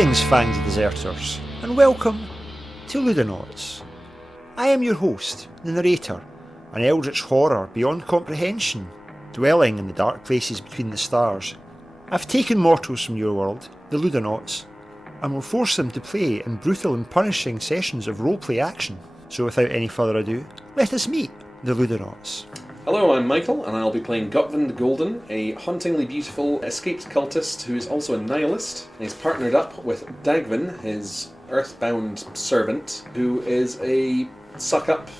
Greetings, fanged deserters, and welcome to Ludonauts. I am your host, the narrator, an eldritch horror beyond comprehension, dwelling in the dark places between the stars. I've taken mortals from your world, the Ludonauts, and will force them to play in brutal and punishing sessions of roleplay action. So without any further ado, let us meet the Ludonauts. Hello, I'm Michael, and I'll be playing Gutvan the Golden, a hauntingly beautiful escaped cultist who is also a nihilist. He's partnered up with Dagvin, his earthbound servant, who is a suck-up,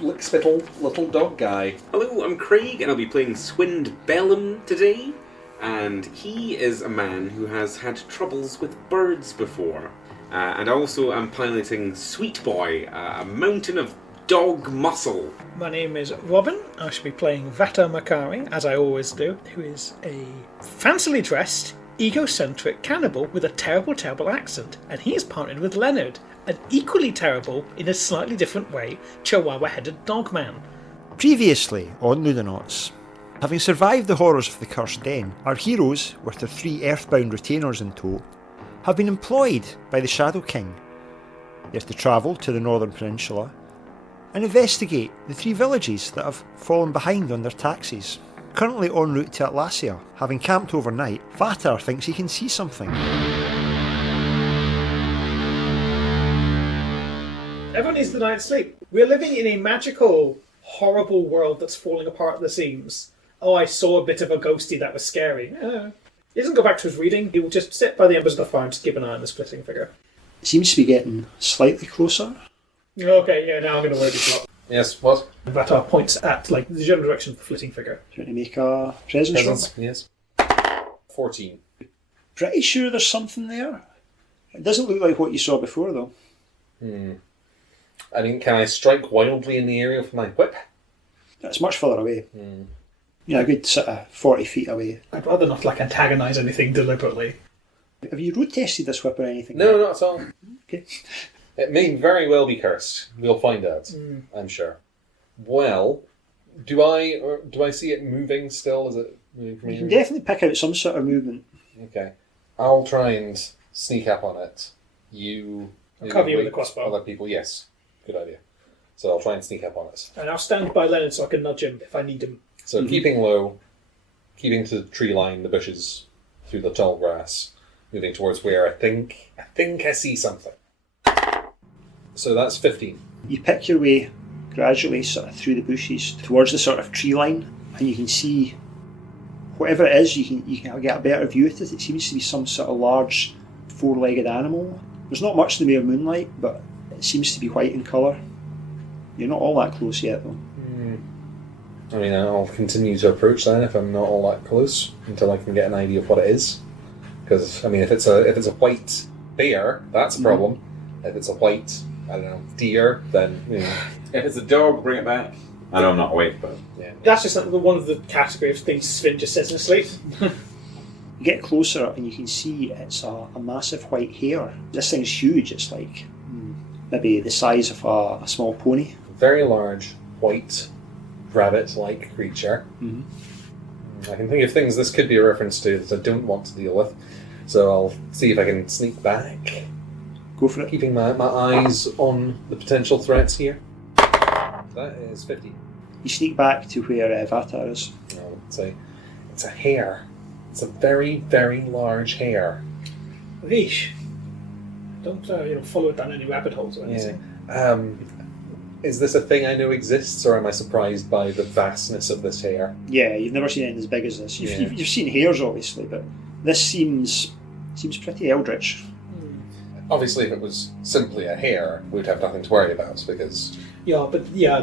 lick-spittle little dog guy. Hello, I'm Craig, and I'll be playing Swind Bellum today. And he is a man who has had troubles with birds before. And also I'm piloting Sweet Boy, a mountain of dog muscle. My name is Robin. I shall be playing Vata Makari, as I always do, who is a fancily dressed, egocentric cannibal with a terrible, terrible accent. And he is partnered with Leonard, an equally terrible, in a slightly different way, chihuahua-headed dog man. Previously on Ludonauts, having survived the horrors of the Cursed Den, our heroes, with their 3 earthbound retainers in tow, have been employed by the Shadow King. They have to travel to the Northern Peninsula and investigate the 3 villages that have fallen behind on their taxes. Currently en route to Atlassia, having camped overnight, Vatar thinks he can see something. Everyone needs the night's sleep. We're living in a magical, horrible world that's falling apart at the seams. Oh, I saw a bit of a ghosty that was scary. He doesn't go back to his reading. He will just sit by the embers of the fire and just keep an eye on the splitting figure. It seems to be getting slightly closer. Okay, yeah, now I'm going to word this up. Yes, what? Vatar points at the general direction of the flitting figure. Trying to make a presence roll. Yes. 14. Pretty sure there's something there. It doesn't look like what you saw before, though. I mean, can I strike wildly in the area with my whip? It's much further away. You know, a good sort of 40 feet away. I'd rather not antagonise anything deliberately. Have you road tested this whip or anything? No, not at all. Okay. It may very well be cursed. We'll find out, I'm sure. Well, do I see it moving still? Is it moving from You here? can definitely pick out some sort of movement. Okay. I'll try and sneak up on it. I'll cover you with a crossbow. Other people, yes. Good idea. So I'll try and sneak up on it. And I'll stand by Leonard so I can nudge him if I need him. So keeping low, keeping to the tree line, the bushes, through the tall grass, moving towards where I think I see something. So that's 15. You pick your way gradually sort of through the bushes towards the sort of tree line, and you can see whatever it is. You can get a better view of it. It seems to be some sort of large 4-legged animal. There's not much in the way of moonlight, but it seems to be white in colour. You're not all that close yet, though. I mean, I'll continue to approach then if I'm not all that close until I can get an idea of what it is. Because I mean, if it's a white bear, that's a problem. If it's a white, I don't know, deer, then If it's a dog, bring it back. I know I'm not awake, but yeah. That's just one of the category of things Sven just says in his sleep. You get closer and you can see it's a massive white hare. This thing's huge. It's like maybe the size of a small pony. Very large, white, rabbit-like creature. I can think of things this could be a reference to that I don't want to deal with. So I'll see if I can sneak back. Go for it. Keeping my eyes on the potential threats here. That is 50. You sneak back to where Vatar is. No, it's a hare. It's a very, very large hare. Yeesh. Don't follow it down any rabbit holes or anything. Is this a thing I know exists, or am I surprised by the vastness of this hare? Yeah, you've never seen anything as big as this. You've seen hares, obviously, but this seems pretty eldritch. Obviously, if it was simply a hare, we'd have nothing to worry about, because... Yeah,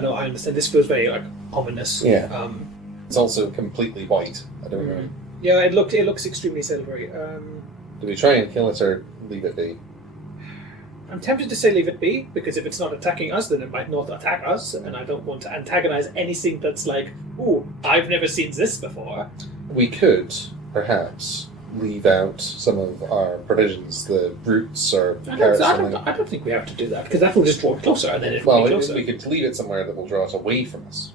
no, I understand. This feels very, ominous. Yeah. It's also completely white. I don't know. Yeah, it looks extremely silvery. Do we try and kill it, or leave it be? I'm tempted to say leave it be, because if it's not attacking us, then it might not attack us, and I don't want to antagonize anything that's like, ooh, I've never seen this before. We could, perhaps, leave out some of our provisions, the roots or carrots. I don't think we have to do that, because that will just draw it closer, and then it will be closer. We could leave it somewhere that will draw it away from us.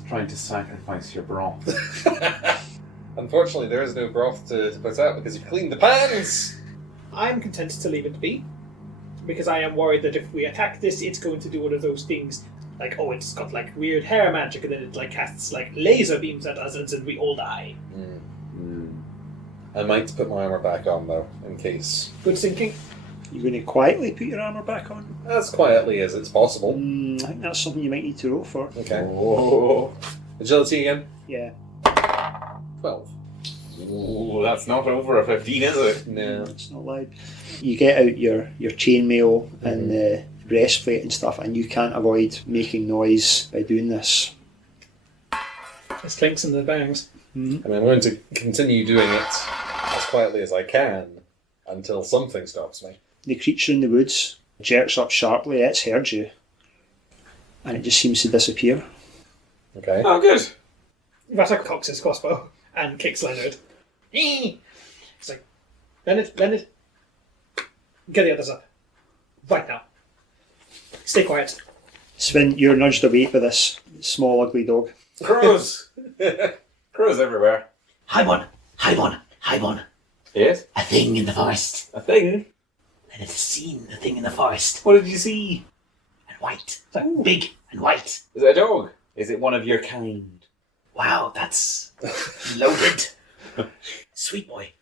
he's trying to sacrifice your broth. Unfortunately, there is no broth to put out because you've cleaned the pans! I'm content to leave it be, because I am worried that if we attack this, it's going to do one of those things, like, oh, it's got, like, weird hair magic, and then it, like, casts, like, laser beams at us, and we all die. I might put my armour back on, though, in case. Good thinking. You're going to quietly put your armour back on? As quietly as it's possible. I think that's something you might need to roll for. Okay. Oh. Agility again? Yeah. 12. Ooh, that's not over a 15, is it? No. It's not loud. You get out your chainmail and the breastplate and stuff, and you can't avoid making noise by doing this. There's clinks and the bangs. I mean, I'm going to continue doing it as quietly as I can until something stops me. The creature in the woods jerks up sharply. It's heard you, and it just seems to disappear. Okay. Oh, good. Vatak cocks his crossbow and kicks Leonard. It's like, Leonard, get the others up. Right now. Stay quiet. Sven, you're nudged awake by this small, ugly dog. Crows. Crows everywhere. High one. Yes? A thing in the forest. A thing? Leonard has seen the thing in the forest. What did you see? And white. Big and white. Is it a dog? Is it one of your kind? Wow, that's loaded. Sweet boy,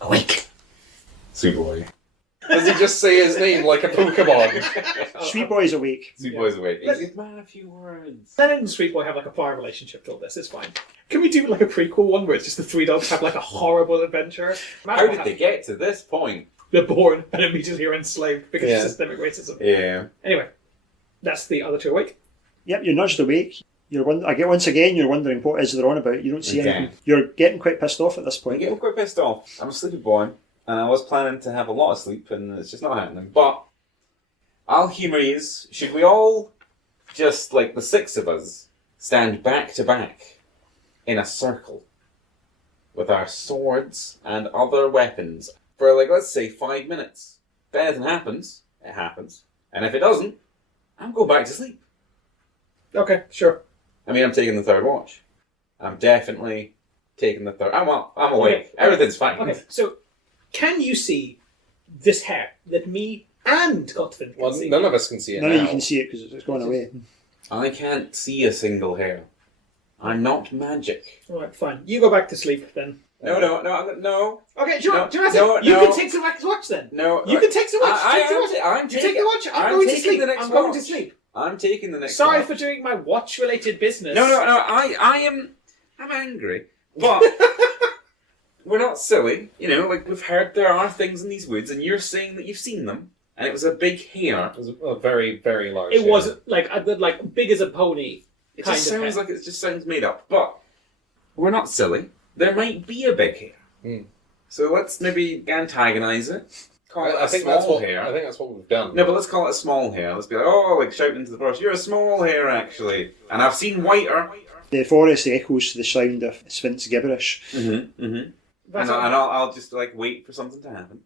awake. Sweet boy. Does he just say his name like a Pokemon? Sweet boy's awake. Sweet boy's awake. He's man a few words. Leonard and Sweet Boy have like a prior relationship to all this, it's fine. Can we do like a prequel one where it's just the three dogs have like a horrible adventure? How did they get to this point? They're born and immediately are enslaved because Yeah. of systemic racism. Yeah. Anyway, that's the other two awake. Yep, you're nudged awake. Once again, you're wondering what is they're on about. You don't see Okay. anything. You're getting quite pissed off at this I'm point. getting quite pissed off. I'm a sleepy boy, and I was planning to have a lot of sleep, and it's just not happening. But I'll humour yous. Should we all, just like the six of us, stand back to back in a circle with our swords and other weapons for, like, let's say 5 minutes? If anything happens, it happens. And if it doesn't, I'm going back to sleep. Okay, sure. I mean, I'm taking the third watch. I'm definitely taking the third. I'm awake. Okay. Everything's fine. Okay, so can you see this hair that me and Gottfried can Well, see? none of us can see it None now. of you can see it because it's gone away. I can't see a single hair. I'm not magic. Alright, fine. You go back to sleep then. No. Okay, sure. No, Jurassic, no, you no. can take the watch then. No. You can take the watch. I'm You take the watch. I'm going to taking sleep. the next I'm going to watch. sleep. I'm taking the next Sorry watch. for doing my watch-related business. No. I'm angry. But we're not silly. You know, like, we've heard there are things in these woods, and you're saying that you've seen them, and it was a big hair. It was a very, very large. It hair. was like big as a pony. It kind just of sounds hair. like it just sounds made up. But we're not silly. There might be a big hair. Hmm. So let's maybe antagonise it. Call it I a think small that's what hair. I think that's what we've done. No, but let's call it a small hair. Let's be like, oh, like shouting to the forest, you're a small hair, actually. And I've seen whiter. The forest echoes to the sound of Sphinx gibberish. Mm-hmm, mm-hmm. Vata, And I'll just, like, wait for something to happen.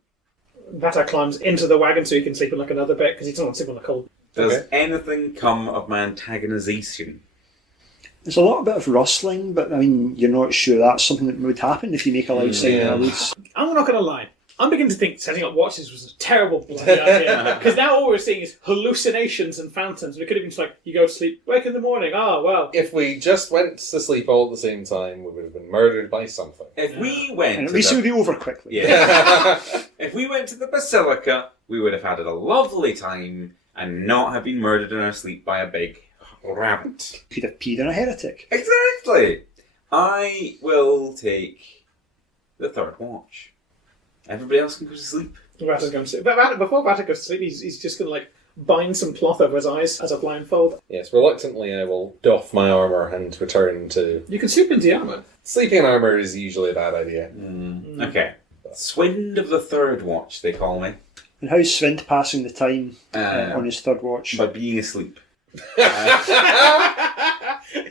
Vata climbs into the wagon so he can sleep in like another bit because he doesn't want to sleep on the cold. Does Okay. anything come of my antagonisation? There's a little bit of rustling, but I mean, you're not sure that's something that would happen if you make a loud sound in the woods. I'm not going to lie. I'm beginning to think setting up watches was a terrible bloody idea. Because now all we're seeing is hallucinations and phantoms. We could have been just like, you go to sleep, wake in the morning, well. If we just went to sleep all at the same time, we would have been murdered by something. If we went And at to least it the... would be over quickly. Yeah. If we went to the Basilica, we would have had a lovely time and not have been murdered in our sleep by a big rabbit. Could have peed on a heretic. Exactly. I will take the third watch. Everybody else can go to sleep. Vata's going to sleep. But before Vata goes to sleep, he's just going to like bind some cloth over his eyes as a blindfold. Yes, reluctantly I will doff my armour and return to... You can sleep in the armour. Sleeping in armour is usually a bad idea. Okay. Swind of the third watch, they call me. And how's Svind passing the time on his third watch? By being asleep.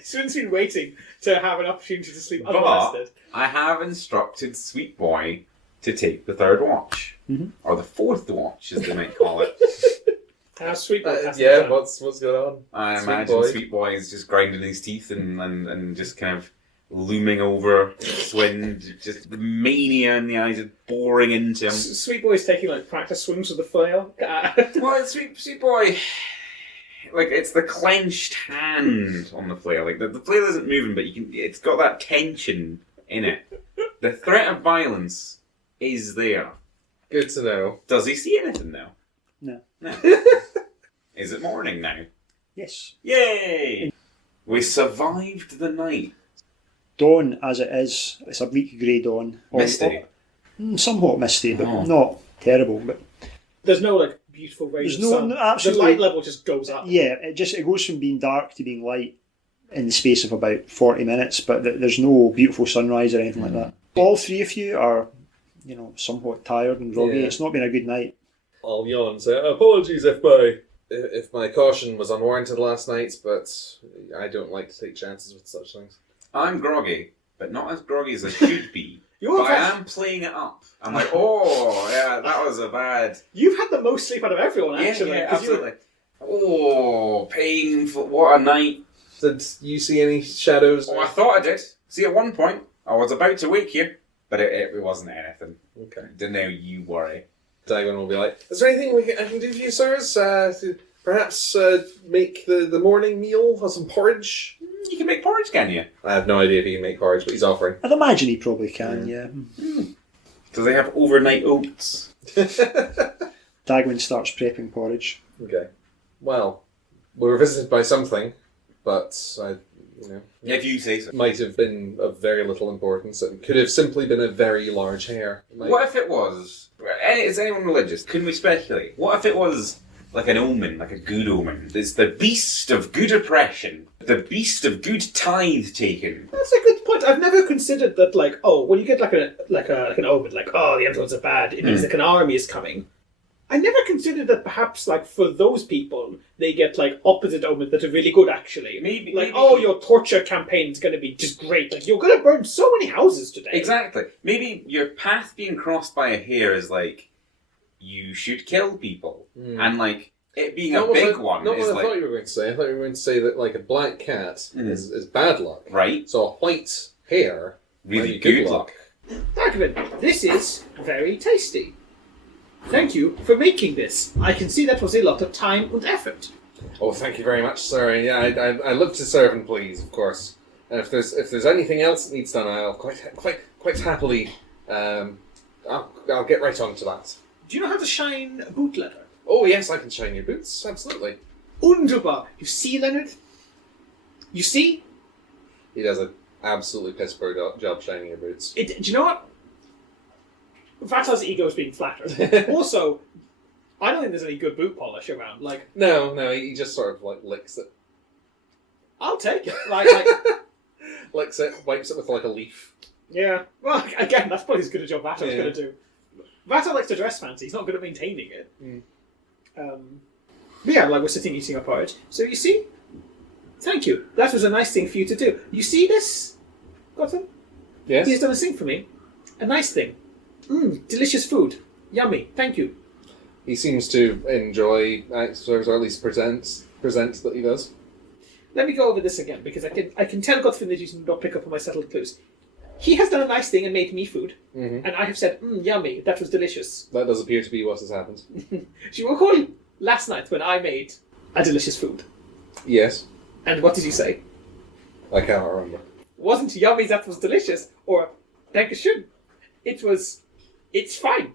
Swinn's been waiting to have an opportunity to sleep But unmolested. I have instructed Sweet Boy to take the third watch. Mhm. Or the fourth watch, as they might call it. Sweet Boy has Yeah, the time. what's going on? I Sweet imagine Boy. Sweet Boy is just grinding his teeth and just kind of looming over Swind, just the mania in the eyes is boring into him. Sweet Boy's taking like practice swings with the flail. Well, sweet boy, like it's the clenched hand on the flail. Like the flail isn't moving, but it's got that tension in it. The threat of violence is there. Good to know. Does he see anything now? No. No. Is it morning now? Yes. Yay! We survived the night. Dawn, as it is, it's a bleak grey dawn. Misty. Somewhat misty, but Oh. not terrible. But There's no like beautiful rays There's of sun. no- absolutely- The light level just goes up. yeah, it goes from being dark to being light in the space of about 40 minutes. But there's no beautiful sunrise or anything like that. All three of you are, somewhat tired and groggy. Yeah. It's not been a good night. I'll yawn and say, apologies if my caution was unwarranted last night, but I don't like to take chances with such things. I'm groggy, but not as groggy as I should be. You're But I fast. am playing it up. I'm like, oh, yeah, that was a bad... You've had the most sleep out of everyone, actually. yeah, 'cause you- absolutely. Oh, painful. What a night. Did you see any shadows? Oh, I thought I did. See, at one point, I was about to wake you, but it wasn't anything. Okay. Didn't know you worry. Dagon will be like, is there anything I can do for you, sirs? To perhaps make the morning meal or some porridge? You can make porridge, can you? I have no idea if he can make porridge, but he's offering. I'd imagine he probably can, yeah. Do they have overnight oats? Dagwin starts prepping porridge. Okay. Well, we were visited by something, but If you say so. it might have been of very little importance. It could have simply been a very large hare. It might- What if it was... Is anyone religious? Couldn't we speculate? What if it was like an omen, like a good omen? It's the beast of good oppression. The beast of good tithe taken. That's a good point. I've never considered that. Like, when you get like an omen, like, the Emperors are bad, it means like an army is coming. I never considered that perhaps like for those people they get like opposite omens that are really good actually. Maybe- like maybe- your torture campaign is going to be just great. Like you're going to burn so many houses today. Exactly. Maybe your path being crossed by a hare is like, you should kill people. And like, it being a big one Not is what I thought like... you were going to say. I thought you were going to say that like a black cat is bad luck. Right. So a white hare Really might be good luck. Dagvin, this is very tasty. Thank you for making this. I can see that was a lot of time and effort. Oh, thank you very much, sir. Yeah, I look to serve and please, of course. And if there's anything else that needs done, I'll quite happily. I'll get right on to that. Do you know how to shine boot leather? Oh yes, I can shine your boots. Absolutely. Wunderbar. You see, Leonard? You see? He does an absolutely piss poor job shining your boots. Do you know what? Vatar's ego is being flattered. Also, I don't think there's any good boot polish around. Like, No, he just sort of like licks it, I'll take it. licks it, wipes it with like a leaf. Yeah. Well, again, that's probably as good a job Vatar's Yeah. going to do. Vatar likes to dress fancy. He's not good at maintaining it. But yeah, like we're sitting eating our porridge. So you see? Thank you. That was a nice thing for you to do. You see this, Gotham? Yes. He's done a thing for me. A nice thing. Delicious food. Yummy. Thank you. He seems to enjoy exercise, or at least presents that he does. Let me go over this again, because I can tell Godfrey that you did not pick up on my subtle clues. He has done a nice thing and made me food, and I have said, yummy, that was delicious. That does appear to be what has happened. Do you recall last night when I made a delicious food? Yes. And what did you say? I cannot remember. Wasn't yummy, that was delicious, or Dankeschön. It's fine.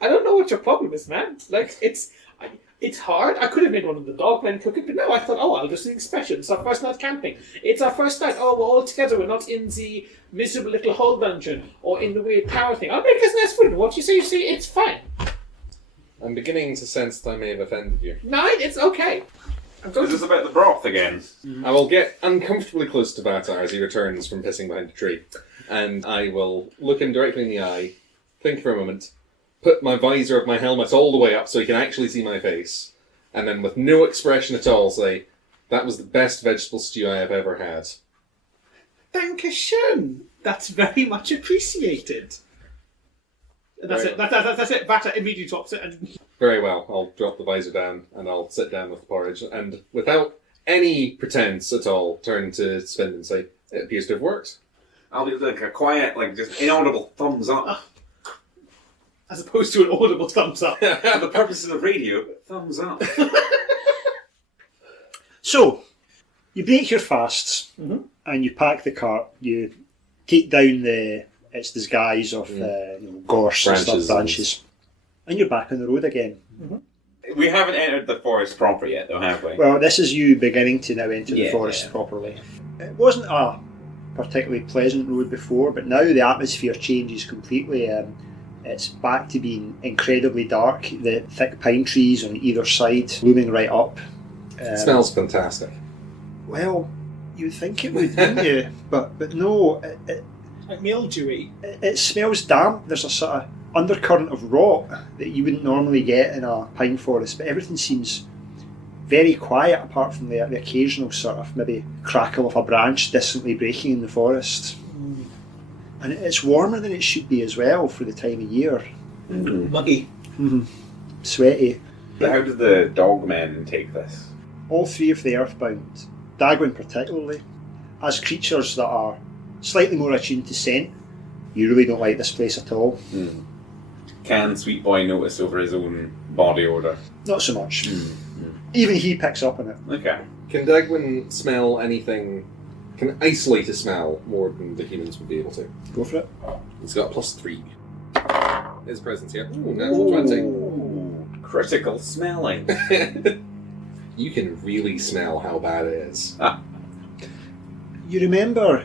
I don't know what your problem is, man. Like, it's hard. I could have made one of the dogmen cook it, but no, I thought, I'll do something special. It's our first night camping. It's our first night. We're all together. We're not in the miserable little hole dungeon or in the weird tower thing. I'll make us nice food. What you say, it's fine. I'm beginning to sense that I may have offended you. No, it's okay. I'm going Is this to... about the broth again? I will get uncomfortably close to Vatar as he returns from pissing behind a tree, and I will look him directly in the eye, think for a moment, put my visor of my helmet all the way up so he can actually see my face, and then with no expression at all say, "That was the best vegetable stew I have ever had." Dankeschön. That's very much appreciated. And that's Right. it. That's it. Vata immediately drops it and... Very well, I'll drop the visor down and I'll sit down with the porridge, and without any pretense at all, turn to Sven and say, It appears to have worked. I'll do like a quiet, like just inaudible thumbs up. As opposed to an audible thumbs up. For the purposes of radio, thumbs up. So, you break your fasts and you pack the cart. You take down its disguise of gorse and stuff, branches, and you're back on the road again. We haven't entered the forest proper yet, though, have we? Well, this is you beginning to now enter the forest properly. It wasn't a particularly pleasant road before, but now the atmosphere changes completely. It's back to being incredibly dark. The thick pine trees on either side looming right up. It smells fantastic. Well, you would think it would, wouldn't you? But no, Like mildewy. it smells damp. There's a sort of undercurrent of rot that you wouldn't normally get in a pine forest, but everything seems very quiet apart from the occasional sort of maybe crackle of a branch distantly breaking in the forest. And it's warmer than it should be as well for the time of year. Muggy. Sweaty. How did the dogmen take this? All three of the earthbound, Dagwin particularly, as creatures that are slightly more attuned to scent, you really don't like this place at all. Can Sweet Boy notice over his own body odour? Not so much. Even he picks up on it. Okay. Can Dagwin smell anything? Can isolate a smell more than the humans would be able to? Go for it. He's got a +3. His presence here. Ooh, natural 20. Ooh, critical smelling. You can really smell how bad it is. You remember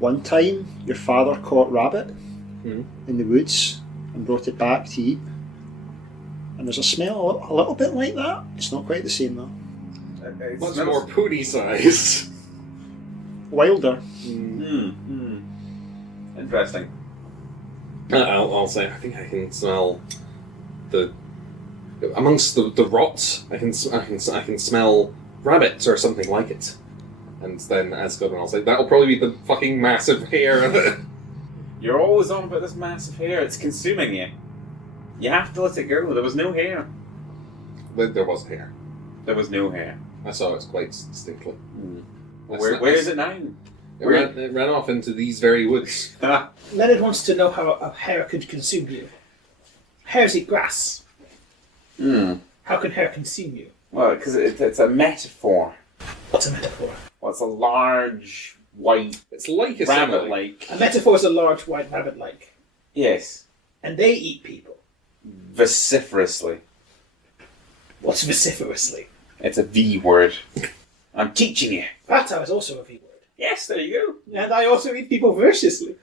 one time your father caught rabbit in the woods and brought it back to eat? And there's a smell a little bit like that. It's not quite the same though. Much more pooty size. Wilder. Interesting. I'll say I think I can smell the amongst the rot. I can smell rabbits or something like it. And then as Godwin, I'll say that'll probably be the fucking massive hair. You're always on about this massive hair. It's consuming you. You have to let it go. There was no hair. There was hair. There was no hair. I saw it quite distinctly. Where is it now? It ran off into these very woods. Leonard wants to know how a hair could consume you. Hares eat grass. How can hair consume you? Well, because it's a metaphor. What's a metaphor? Well, it's a large, white, It's like a simile. rabbit-like. A metaphor is a large white rabbit-like. Yes. And they eat people. Vociferously. What's vociferously? It's a V word. I'm teaching you. Vatar is also a V word. Yes, there you go. And I also eat people viciously.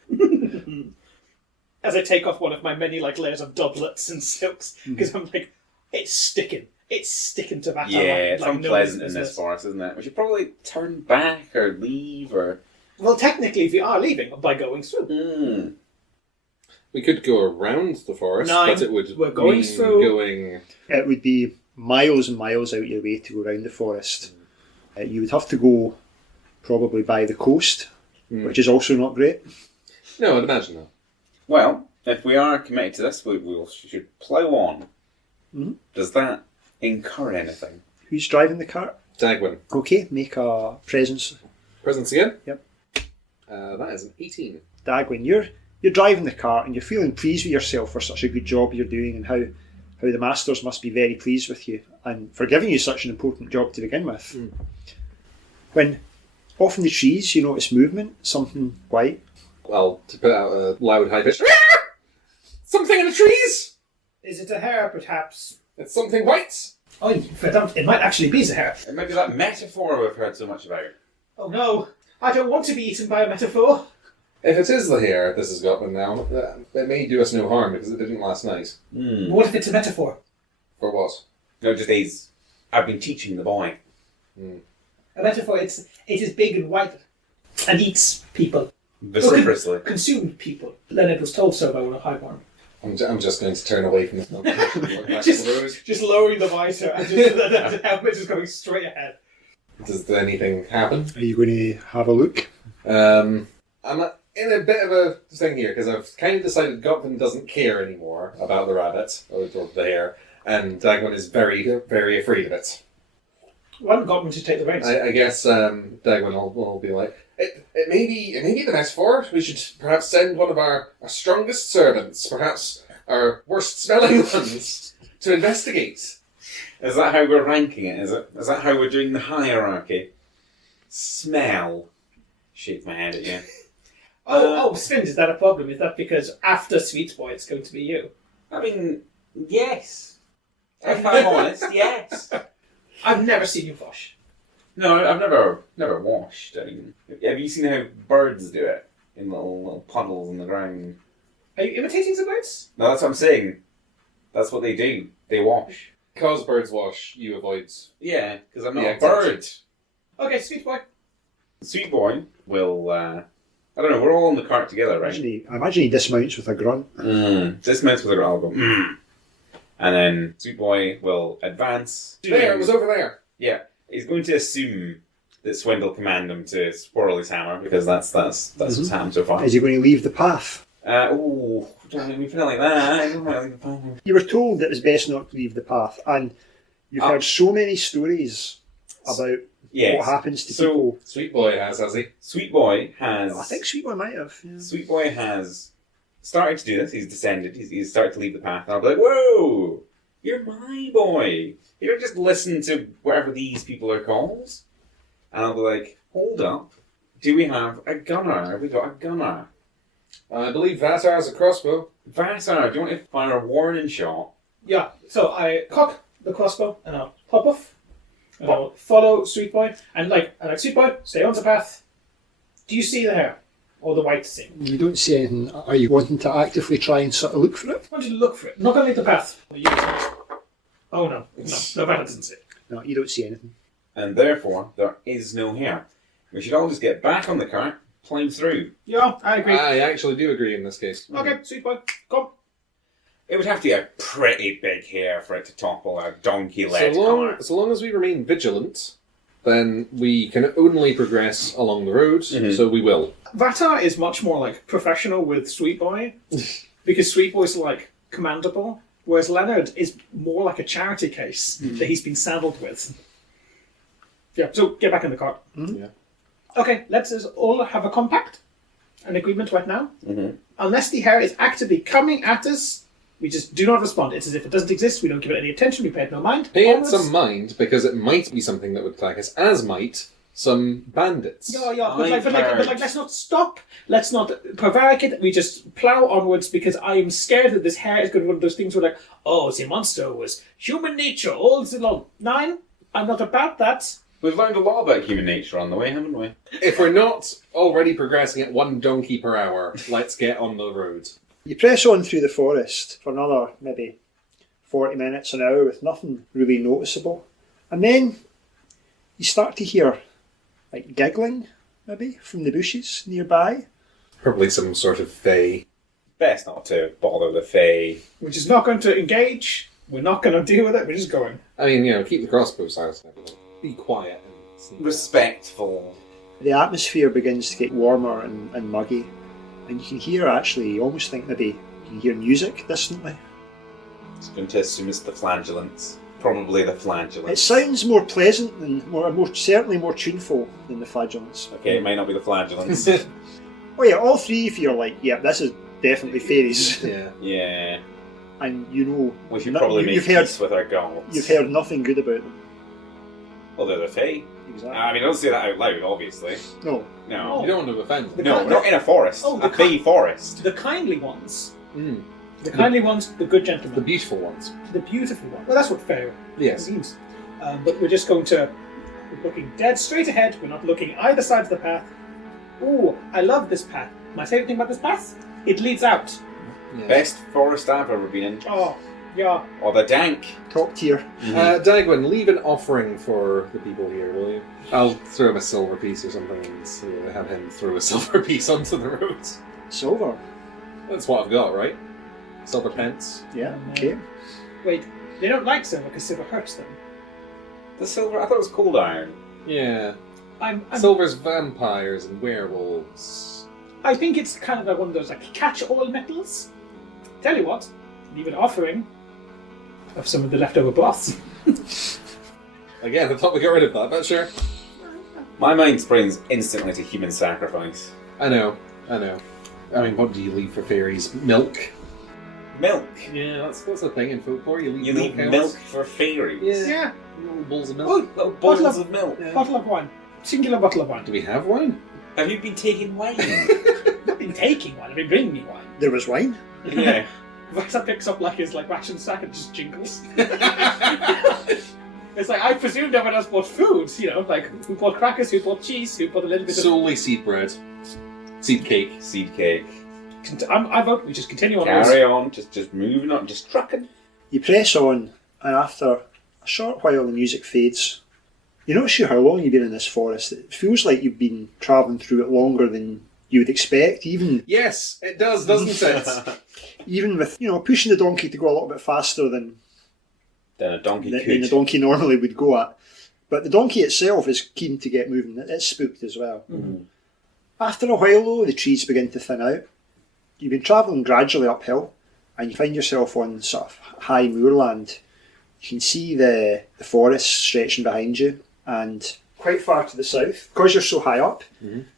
As I take off one of my many layers of doublets and silks, because I'm like, it's sticking. It's sticking to Vatar. Yeah, it's like unpleasant no in business. this forest, isn't it? We should probably turn back or leave or... Well, technically, we are leaving by going through. We could go around the forest, Nine. but it would We're going mean through. going. It would be miles and miles out your way to go around the forest. You would have to go probably by the coast, which is also not great. No, I'd imagine that. Well, if we are committed to this, we should plough on. Does that incur anything? Who's driving the cart? Dagwin. Okay, make a presence. Presence again? Yep. That is an 18. Dagwin, you're driving the cart and you're feeling pleased with yourself for such a good job you're doing, and how the masters must be very pleased with you and for giving you such an important job to begin with. When off in the trees you notice movement, something white. Well, to put out a loud high pitch. Something in the trees! Is it a hare, perhaps? It's something white! Oh, it might actually be a hare. It might be that metaphor we've heard so much about. Oh no, I don't want to be eaten by a metaphor. If it is the hair, this has gotten now, it may do us no harm because it didn't last night. What if it's a metaphor? For what? No, just he's... I've been teaching the boy. A metaphor, it is big and white and eats people. Vociferously. Consumed people. Leonard was told so by one of Highborn. I'm just going to turn away from this one. Just lowering the visor and the helmet just going straight ahead. Does anything happen? Are you going to have a look? I'm in a bit of a thing here because I've kind of decided Gopvin doesn't care anymore about the rabbit or the hare, and Dagwin is very, very afraid of it. One goblin to take the reins. I guess Dagwin will be like, it may be the best for it. We should perhaps send one of our strongest servants, perhaps our worst smelling ones, to investigate. Is that how we're ranking it? Is that how we're doing the hierarchy? Smell. Shake my head at you. Sven, is that a problem? Is that because after Sweet Boy it's going to be you? I mean, yes. If I'm honest, yes. I've never seen you wash. No, I've never washed. I mean, have you seen how birds do it in little puddles in the ground? Are you imitating the birds? No, that's what I'm saying. That's what they do. They wash. Because birds wash, you avoid. Yeah, because I'm not Yeah, a bird. exactly. Okay, Sweet Boy. Sweet Boy will. I don't know. We're all on the cart together, right? I imagine he dismounts with a grunt. Dismounts with a growl. Go. And then Sweet Boy will advance. There, it was over there. Yeah, he's going to assume that Swend will command him to swirl his hammer because that's what's happened so far. Is he going to leave the path? Don't make me feel like that. I don't want to leave the path. You were told that it was best not to leave the path, and you've heard so many stories about what happens to people. Sweet Boy has he? Sweet Boy has. I think Sweet Boy might have. Yeah. Sweet Boy has started to do this. He's descended. He's started to leave the path. And I'll be like, whoa, you're my boy. You don't just listen to whatever these people are called. And I'll be like, hold up. Do we have a gunner? Have we got a gunner? I believe Vatar has a crossbow. Vatar, do you want to fire a warning shot? Yeah, so I cock the crossbow and I'll pop off. And I'll follow Sweet Boy. And like Sweet Boy, stay on the path. Do you see the hair? Or the white thing? You don't see anything. Are you wanting to actively try and sort of look for it? I want you to look for it. I'm not going to leave the path. Oh no, Vatar doesn't see it. No, you don't see anything. And therefore, there is no hair. We should all just get back on the cart, climb through. Yeah, I agree. I actually do agree in this case. Okay, Sweet Boy, come. It would have to be a pretty big hair for it to topple a donkey-led cart. So long as we remain vigilant, then we can only progress along the road, so we will. Vatar is much more like professional with Sweet Boy because Sweet Boy's like commandable, whereas Leonard is more like a charity case that he's been saddled with. Yeah, so get back in the cart. Yeah. Okay, let's all have a compact, an agreement right now. Unless the hair is actively coming at us, we just do not respond. It's as if it doesn't exist, we don't give it any attention, we pay it no mind. Pay it Onwards. some mind, because it might be something that would attack us, as might some bandits. Yeah, but let's not stop. Let's not prevaricate. We just plough onwards because I am scared that this hair is going to be one of those things where like, oh, the monster was human nature all along. 9, I'm not about that. We've learned a lot about human nature on the way, haven't we? If we're not already progressing at 1 donkey per hour, let's get on the road. You press on through the forest for another maybe 40 minutes, an hour with nothing really noticeable. And then you start to hear like giggling, maybe, from the bushes nearby. Probably some sort of fae. Best not to bother the fae. We're just not going to engage. We're not going to deal with it. We're just going. I mean, keep the crossbow silent. Be quiet. And Respectful. The atmosphere begins to get warmer and muggy. And you can hear, actually, you almost think maybe you can hear music distantly. It's going to assume it's the flagellants. Probably the flagellants. It sounds more pleasant and certainly more tuneful than the flagellants. Okay, it might not be the flagellants. Oh yeah, all three of you are like, yeah, this is definitely fairies. yeah. Yeah. And you know, We should probably make peace with our gods. You've heard nothing good about them. Well, they're the fae. Exactly. I mean, don't say that out loud, obviously. No. No. You don't want to offend them. No, not in a forest. A fae forest. The kindly ones. Mm. The kindly ones, the good gentlemen. The beautiful ones. The beautiful ones. Well, that's what fair Yes. means. But we're just going to... We're looking dead straight ahead. We're not looking either side of the path. Ooh, I love this path. My favourite thing about this path? It leads out. Yeah. Best forest I've ever been in. Oh, yeah. Or the dank. Top tier. Dagwin, leave an offering for the people here, will you? I'll throw him a silver piece or something and have him throw a silver piece onto the road. Silver. That's what I've got, right? Silver pence. Yeah, okay. Wait, they don't like silver because silver hurts them. The silver, I thought it was cold iron. Yeah. I'm Silver's vampires and werewolves. I think it's kind of like one of those like catch-all metals. Tell you what, leave an offering of some of the leftover broth. Again, I thought we got rid of that, but sure. My mind springs instantly to human sacrifice. I know. I mean, what do you leave for fairies? Milk? Milk. Yeah, that's a thing in folklore. You leave milk for fairies. Yeah. Little bowls of milk. Oh, Little bottle bowls of- of milk. Yeah. Bottle of wine. Singular bottle of wine. Do we have wine? Have you been taking wine? I've been taking wine. I've been bringing me wine. There was wine. Yeah. Vaxa picks up like his ration sack and just jingles. It's like, I presumed everyone else bought food, like who bought crackers, who bought cheese, who bought a little bit Solely seed bread. Seed cake. Seed cake. I vote we just continue on. Carry on, just moving on, just trucking. You press on, and after a short while the music fades. You're not sure how long you've been in this forest. It feels like you've been travelling through it longer than you would expect, even Yes, it does, doesn't it? even with pushing the donkey to go a little bit faster than Then a donkey than could. the donkey normally would go at. But the donkey itself is keen to get moving. It's spooked as well. Mm. After a while, though, the trees begin to thin out. You've been travelling gradually uphill, and you find yourself on sort of high moorland. You can see the forest stretching behind you, and quite far to the south, because you're so high up,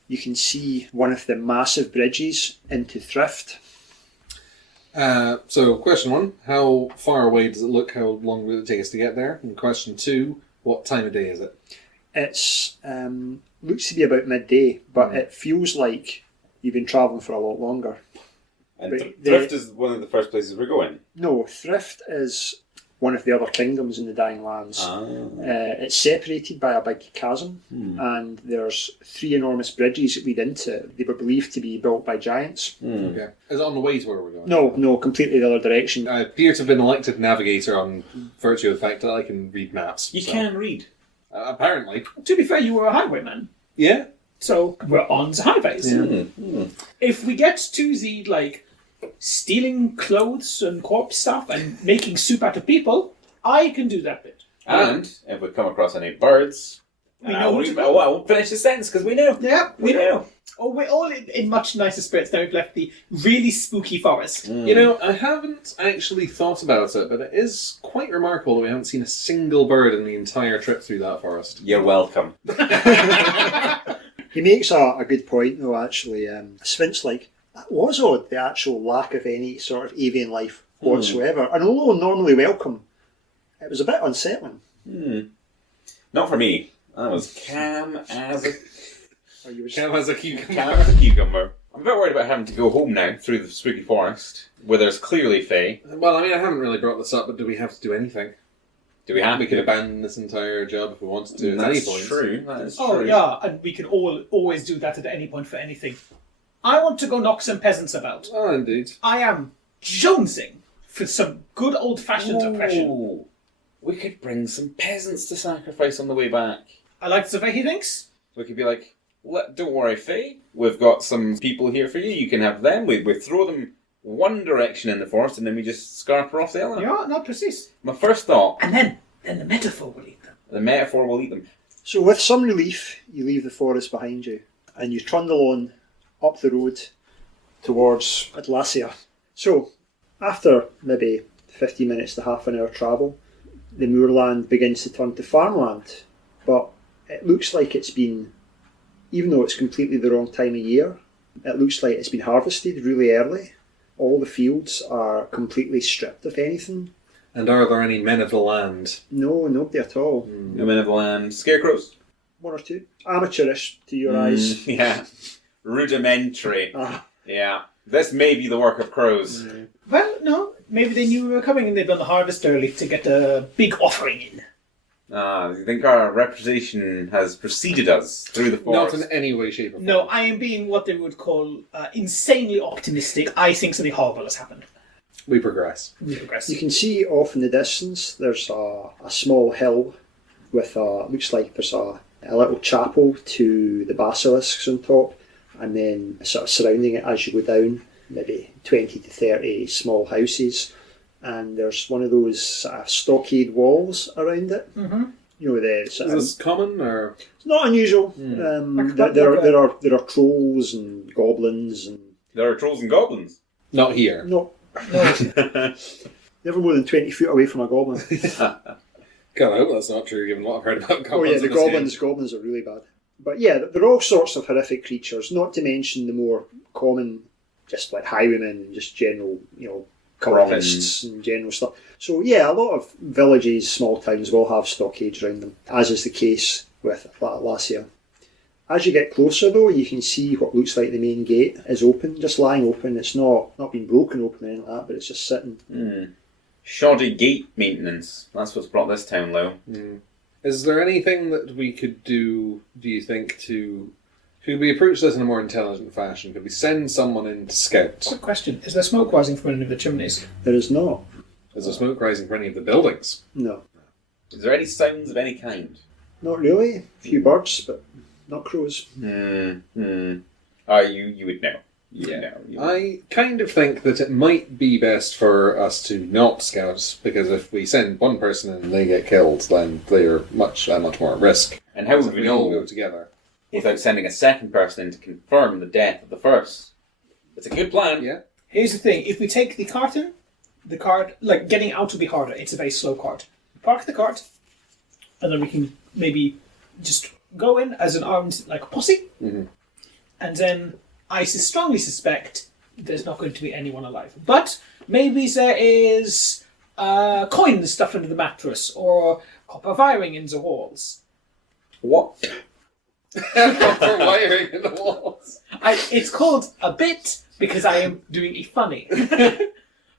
you can see one of the massive bridges into Thrift. So, question one, how far away does it look? How long will it take us to get there? And question two, what time of day is it? It's looks to be about midday, but it feels like you've been travelling for a lot longer. And But Thrift is one of the first places we're going. No, Thrift is one of the other kingdoms in the Dying Lands. Ah. It's separated by a big chasm, and there's 3 enormous bridges that lead into it. They were believed to be built by giants. Okay. Is it on the way to where we're going? No, completely the other direction. I appear to have been elected navigator on virtue of the fact that I can read maps. You so- can read. Apparently. To be fair, you were a highwayman, Yeah. so we're on the highways. If we get to the stealing clothes and corpse stuff and making soup out of people, I can do that bit. And if we come across any birds, We know who to go. Oh, I won't finish the sentence because we know. Yeah, We know. Oh, we're all in much nicer spirits now we've left the really spooky forest. You know, I haven't actually thought about it, but it is quite remarkable that we haven't seen a single bird in the entire trip through that forest. You're welcome. He makes a good point, though, actually. Sphinx, that was odd, the actual lack of any sort of avian life whatsoever. And although normally welcome, it was a bit unsettling. Not for me. I was calm as a Calm as a cucumber. calm as a cucumber. I'm a bit worried about having to go home now through the spooky forest, where there's clearly Fae. Well, I mean, I haven't really brought this up, but do we have to do anything? Do we have We to? could abandon this entire job if we wanted to at any That's point. true. That is Oh, true. yeah, and we can always do that at any point for anything. I want to go knock some peasants about. Oh, indeed. I am jonesing for some good old-fashioned oppression. Ooh. We could bring some peasants to sacrifice on the way back. I like the way he thinks. We could be like, don't worry, Faye. We've got some people here for you. You can have them. We throw them one direction in the forest, and then we just scarper off the other. Yeah, not precise. My first thought, And then the metaphor will eat them. the metaphor will eat them. So with some relief, you leave the forest behind you, and you trundle on up the road towards Atlassia. So, after maybe 15 minutes to half an hour travel, the moorland begins to turn to farmland. But it looks like it's been, even though it's completely the wrong time of year, it looks like it's been harvested really early. All the fields are completely stripped of anything. And are there any men of the land? No, nobody at all. The men of the land, scarecrows. 1 or 2. Amateurish to your eyes. Yeah. Rudimentary. Ah. Yeah. This may be the work of crows. Well, no, maybe they knew we were coming and they'd done the harvest early to get a big offering in. You think our reputation has preceded us through the Not forest? in any way, shape, or form. No, I am being what they would call insanely optimistic. I think something horrible has happened. We progress. We progress. You can see off in the distance there's a small hill with looks like there's a little chapel to the basilisks on top, and then sort of surrounding it as you go down, maybe 20 to 30 small houses, and there's one of those sort of stockade walls around it. Mm-hmm. You know, the sort Is of, this common, or...? it's not unusual. Like There are trolls and goblins and There are trolls and goblins. Not here. no, never more than 20 feet away from a goblin. God, I hope that's not true, given what I've heard about goblins. Oh yeah, in the this game. goblins are really bad. But yeah, there are all sorts of horrific creatures, not to mention the more common, just like highwaymen and just general, cultists and general stuff. So yeah, a lot of villages, small towns will have stockades around them, as is the case with Atlassia. As you get closer though, you can see what looks like the main gate is open, just lying open. It's not been broken open or anything like that, but it's just sitting. Shoddy gate maintenance. That's what's brought this town low. Is there anything that we could do you think, could we approach this in a more intelligent fashion? Could we send someone in to scout? Quick question. Is there smoke rising from any of the chimneys? There is not. Is there smoke rising from any of the buildings? No. Is there any sounds of any kind? Not really. A few birds, but not crows. You would know. You would know. I kind of think that it might be best for us to not scout, because if we send one person and they get killed, then they are much more at risk. And how As would if we all know go together? without sending a second person in to confirm the death of the first? It's a good plan. Yeah. Here's the thing. If we take the cart, like, getting out will be harder. It's a very slow cart. Park the cart, and then we can maybe just go in as an armed, like, posse, and then I strongly suspect there's not going to be anyone alive. But maybe there is coins stuffed under the mattress, or copper wiring in the walls. What? Copper wiring in the walls. It's called a bit because I am doing a funny.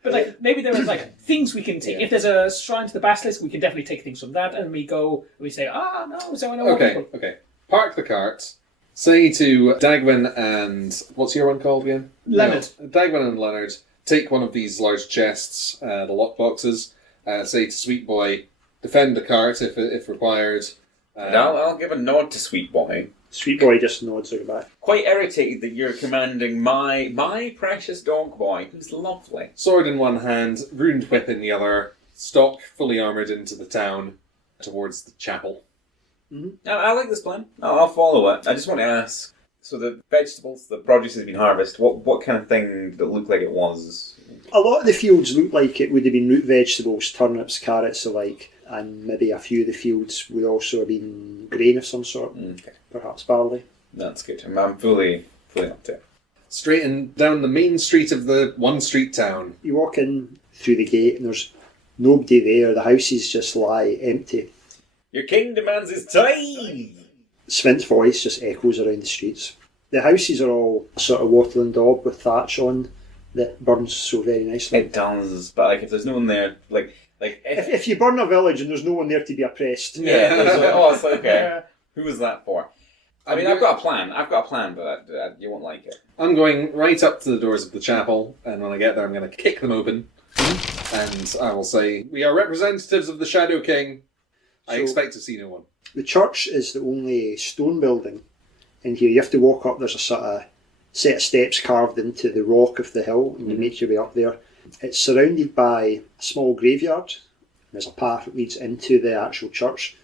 But like maybe there is like things we can take. Yeah. If there's a shrine to the basilisk, we can definitely take things from that, and we say, no, so I know what people. Okay. Park the cart. Say to Dagwin and what's your one called again? Leonard. No, Dagwin and Leonard, take one of these large chests, the lock boxes. Say to Sweet Boy, defend the cart if required. And I'll give a nod to Sweet Boy. Sweet Boy just nods her back. Quite irritated that you're commanding my precious dog boy, who's lovely. Sword in one hand, ruined whip in the other, stalk fully armoured into the town towards the chapel. I like this plan. I'll follow it. I just want to ask, so the vegetables, the produce has been harvested, what kind of thing did it look like it was? A lot of the fields looked like it would have been root vegetables, turnips, carrots alike, and maybe a few of the fields would also have been grain of some sort, Okay. perhaps barley. That's good. I'm fully up to it. Straight in down the main street of the one street town. You walk in through the gate and there's nobody there, the houses just lie empty. Your king demands his time! Svint's voice just echoes around the streets. The houses are all sort of wattle and daub with thatch on that burns so very nicely. It does, but like if there's no one there, like If you burn a village and there's no one there to be oppressed. yeah, it's like, okay. Who was that for? I mean, I've got a plan, but you won't like it. I'm going right up to the doors of the chapel, and when I get there, I'm going to kick them open, and I will say, "We are representatives of the Shadow King. I So- expect to see no one." The church is the only stone building in here. You have to walk up, there's a sort of set of steps carved into the rock of the hill, and you make your way up there. It's surrounded by a small graveyard. There's a path that leads into the actual church,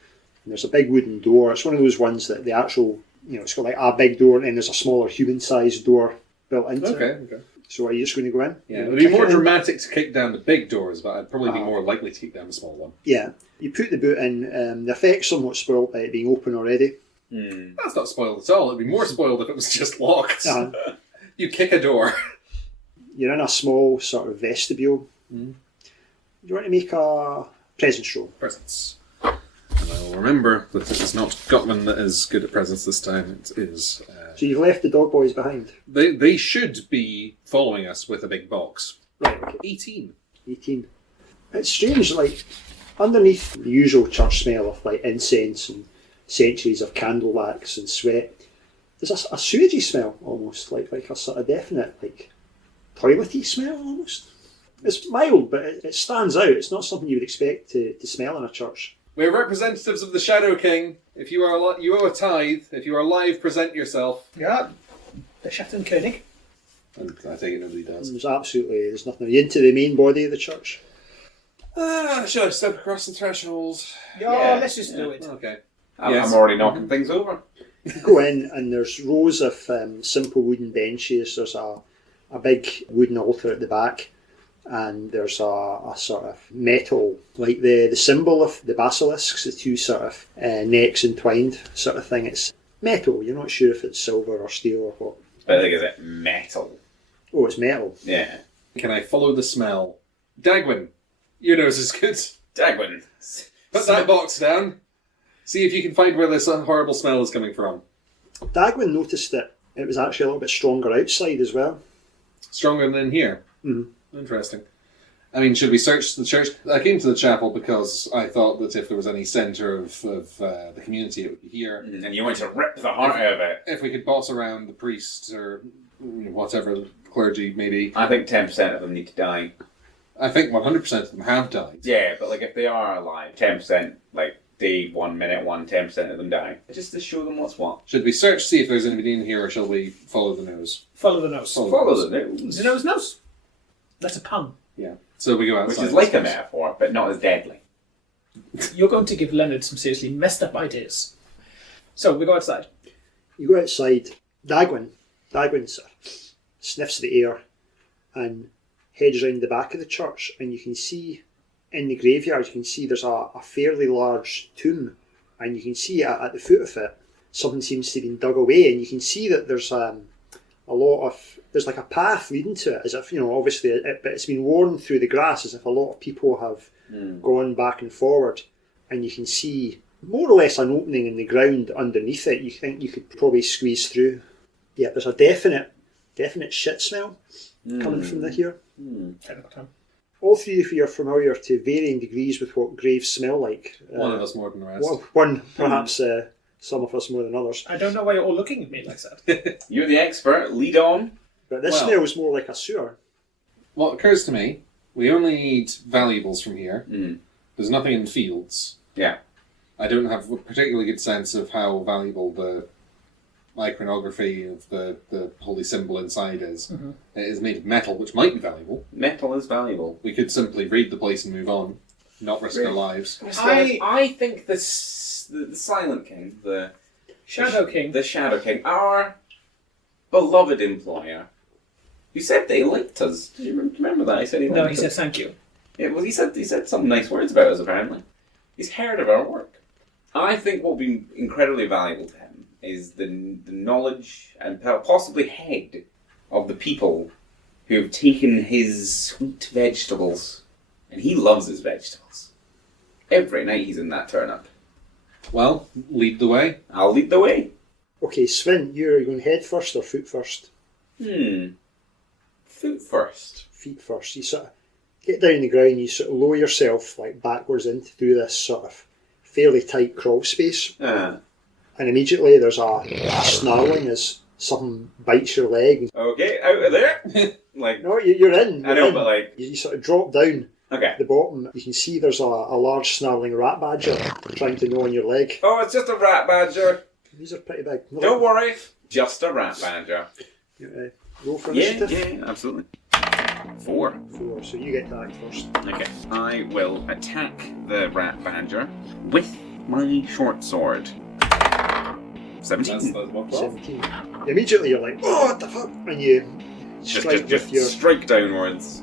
and there's a big wooden door. It's one of those ones that the actual, it's got like a big door, and then there's a smaller human-sized door built into it. Okay. So are you just going to go in? Yeah, You it know, would be kick more it in? dramatic to kick down the big doors, but I'd probably be Ah. more likely to kick down the small one. Yeah. You put the boot in. The effect's somewhat spoilt by it being open already. That's not spoiled at all. It'd be more spoiled if it was just locked. Uh-huh. You kick a door. You're in a small sort of vestibule. Do you want to make a presence roll? Presents. And I will remember that it is not Gutman that is good at presents this time. It is. So you've left the dog boys behind. They should be following us with a big box. Right, okay. 18. 18. It's strange, like, underneath the usual church smell of, like, incense and centuries of candle wax and sweat, there's a sewagey smell, almost, like a sort of definite, like, toilety smell, almost. It's mild, but it stands out. It's not something you would expect to smell in a church. We're representatives of the Shadow King. If you are you owe a tithe. If you are alive, present yourself. Yeah, the Schattenkönig. And I take it nobody does. There's nothing. Are you into the main body of the church? Should I step across the threshold? Yeah, let's just do it. Okay. I'm already knocking things over. You go in and there's rows of simple wooden benches. There's a big wooden altar at the back. and there's a sort of metal, like the symbol of the basilisks, the two sort of necks entwined sort of thing. It's metal. You're not sure if it's silver or steel or what. But I think it's metal. Oh, it's metal. Yeah. Can I follow the smell? Dagwin, your nose is good. Dagwin. Put that box down. See if you can find where this horrible smell is coming from. Dagwin noticed that it was actually a little bit stronger outside as well. Stronger than here? Mm-hmm. Interesting. I mean, should we search the church? I came to the chapel because I thought that if there was any centre of the community, it would be here. And you want to rip the heart out of it. If we could boss around the priests or whatever clergy maybe. I think 10% of them need to die. I think 100% of them have died. Yeah, but like if they are alive, 10%, like day 1, minute 1, 10% of them die. Just to show them what's what. Should we search, see if there's anybody in here, or shall we follow the nose? Follow the nose. Follow the nose. The nose. That's a pun. Yeah. So we go outside. Which is like a metaphor, but not as deadly. You're going to give Leonard some seriously messed up ideas. So we go outside. You go outside. Dagwin sort of sniffs the air and heads round the back of the church, and you can see in the graveyard, you can see there's a fairly large tomb, and you can see at the foot of it something seems to have been dug away, and you can see that there's there's like a path leading to it, as if, obviously but it's been worn through the grass, as if a lot of people have gone back and forward, and you can see more or less an opening in the ground underneath it. You think you could probably squeeze through. Yeah, there's a definite shit smell coming from here. All three of you are familiar to varying degrees with what graves smell like. One of us more than the rest. One, perhaps some of us more than others. I don't know why you're all looking at me like that. You're the expert, lead on. But this smells more like a sewer. What occurs to me, we only need valuables from here. There's nothing in the fields. Yeah. I don't have a particularly good sense of how valuable the iconography of the holy symbol inside is. It is made of metal, which might be valuable. Metal is valuable. We could simply raid the place and move on, not risk our lives. I think the Silent King, the Shadow King, our beloved employer, who said they liked us. Do you remember that? He said he liked us. No, he said thank you. Yeah, well, he said some nice words about us, apparently. He's heard of our work. I think what will be incredibly valuable to him is the knowledge and possibly head of the people who have taken his sweet vegetables. And he loves his vegetables. Every night he's in that turnip. Well, lead the way. I'll lead the way. Okay, Svin, you're going head first or foot first? Foot first. Feet first. You sort of get down on the ground, you sort of lower yourself like backwards through this sort of fairly tight crawl space. And immediately there's a snarling as something bites your leg. Okay, out of there. No, you're in. I know, but like... You sort of drop down at the bottom. You can see there's a large snarling ratbadger trying to gnaw on your leg. Oh, it's just a ratbadger. These are pretty big. Don't worry. Just a ratbadger. Roll for initiative. Yeah, absolutely. 4. So you get to act first. Okay. I will attack the ratbadger with my short sword. 17. 17. Immediately you're like, oh, what the fuck? And you strike with your... strike downwards.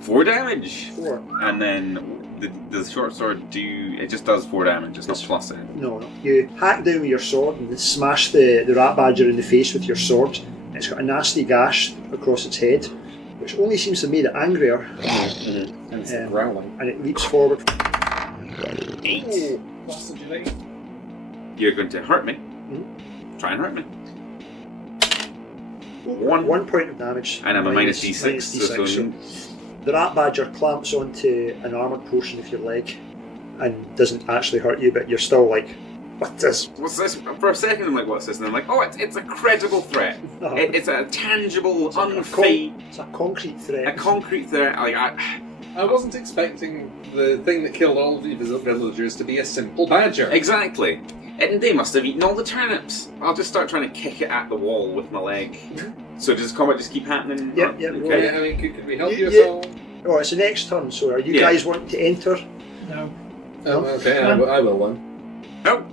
4 damage. 4. And then the short sword it just does 4 damage, it's not plus it. No. You hack down with your sword and smash the ratbadger in the face with your sword. It's got a nasty gash across its head, which only seems to have made it angrier. And it's growling. And it leaps forward. 8. Oh. What's the delay? You're going to hurt me. Try and hurt me. 1 point of damage. And I'm a minus D6. So the ratbadger clamps onto an armoured portion of your leg and doesn't actually hurt you, but you're still like, what's this? What's this? For a second I'm like, what's this? And I'm like, oh, it's a credible threat. It's a tangible, unfazed... It's a concrete threat. A concrete threat. Like, I wasn't expecting the thing that killed all of the villagers to be a simple badger. Exactly. And they must have eaten all the turnips. I'll just start trying to kick it at the wall with my leg. So does combat just keep happening? Yep. Okay. I mean, could we help you at all? Oh, it's the next turn, so are you guys wanting to enter? No. Oh, okay, I will then. No.